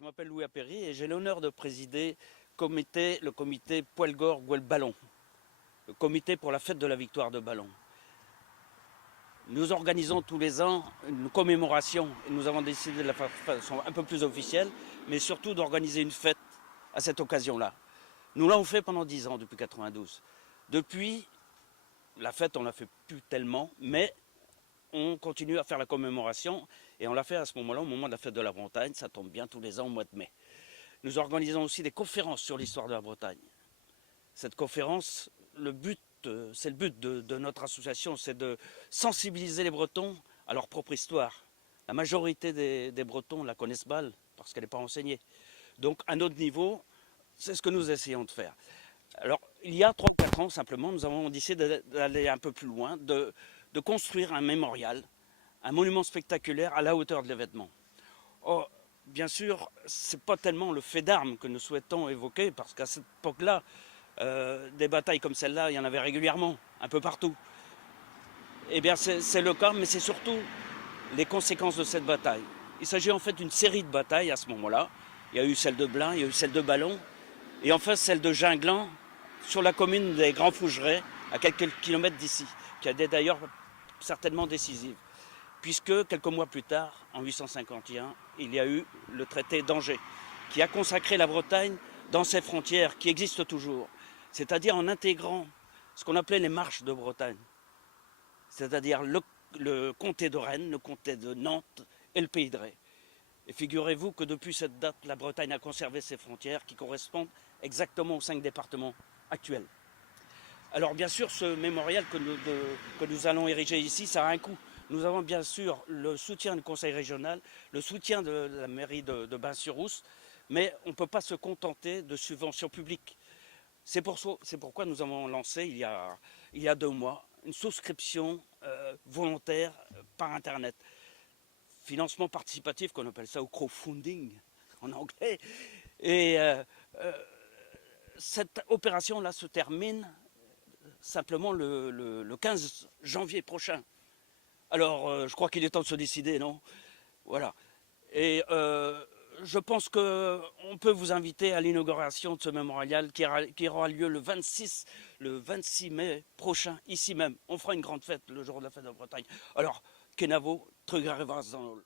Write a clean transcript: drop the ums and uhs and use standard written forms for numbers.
Je m'appelle Louis Appéry et j'ai l'honneur de présider le comité Poelgor Gouel Ballon, le comité pour la fête de la victoire de Ballon. Nous organisons tous les ans une commémoration et nous avons décidé de la faire de façon un peu plus officielle, mais surtout d'organiser une fête à cette occasion-là. Nous l'avons fait pendant 10 ans, depuis 92. Depuis, la fête, on ne la fait plus tellement, mais on continue à faire la commémoration et on l'a fait à ce moment-là, au moment de la fête de la Bretagne. Ça tombe bien tous les ans au mois de mai. Nous organisons aussi des conférences sur l'histoire de la Bretagne. Cette conférence, c'est le but de notre association, c'est de sensibiliser les Bretons à leur propre histoire. La majorité des Bretons la connaissent mal parce qu'elle n'est pas enseignée. Donc à notre niveau, c'est ce que nous essayons de faire. Alors il y a 3-4 ans simplement, nous avons décidé d'aller un peu plus loin, de construire un mémorial, un monument spectaculaire à la hauteur de l'événement. Oh, bien sûr, ce n'est pas tellement le fait d'armes que nous souhaitons évoquer, parce qu'à cette époque-là, des batailles comme celle-là, il y en avait régulièrement, un peu partout. Eh bien, c'est le cas, mais c'est surtout les conséquences de cette bataille. Il s'agit en fait d'une série de batailles à ce moment-là. Il y a eu celle de Blain, il y a eu celle de Ballon, et enfin celle de Ginglan, sur la commune des Grands Fougerets, à quelques kilomètres d'ici, qui a été d'ailleurs certainement décisive. Puisque quelques mois plus tard, en 851, il y a eu le traité d'Angers, qui a consacré la Bretagne dans ses frontières, qui existent toujours, c'est-à-dire en intégrant ce qu'on appelait les marches de Bretagne, c'est-à-dire le comté de Rennes, le comté de Nantes et le pays de Ré. Et figurez-vous que depuis cette date, la Bretagne a conservé ses frontières qui correspondent exactement aux 5 départements actuels. Alors bien sûr, ce mémorial que nous allons ériger ici, ça a un coût. Nous avons bien sûr le soutien du conseil régional, le soutien de la mairie de Bain-sur-Rousse, mais on ne peut pas se contenter de subventions publiques. C'est pourquoi nous avons lancé il y a 2 mois une souscription volontaire par Internet. Financement participatif, qu'on appelle ça, ou crowdfunding en anglais. Et cette opération-là se termine simplement le 15 janvier prochain. Alors, je crois qu'il est temps de se décider, non? Voilà. Et je pense qu'on peut vous inviter à l'inauguration de ce mémorial qui aura lieu le 26 mai prochain, ici même. On fera une grande fête le jour de la fête de Bretagne. Alors, Kenavo, Trugarevas dans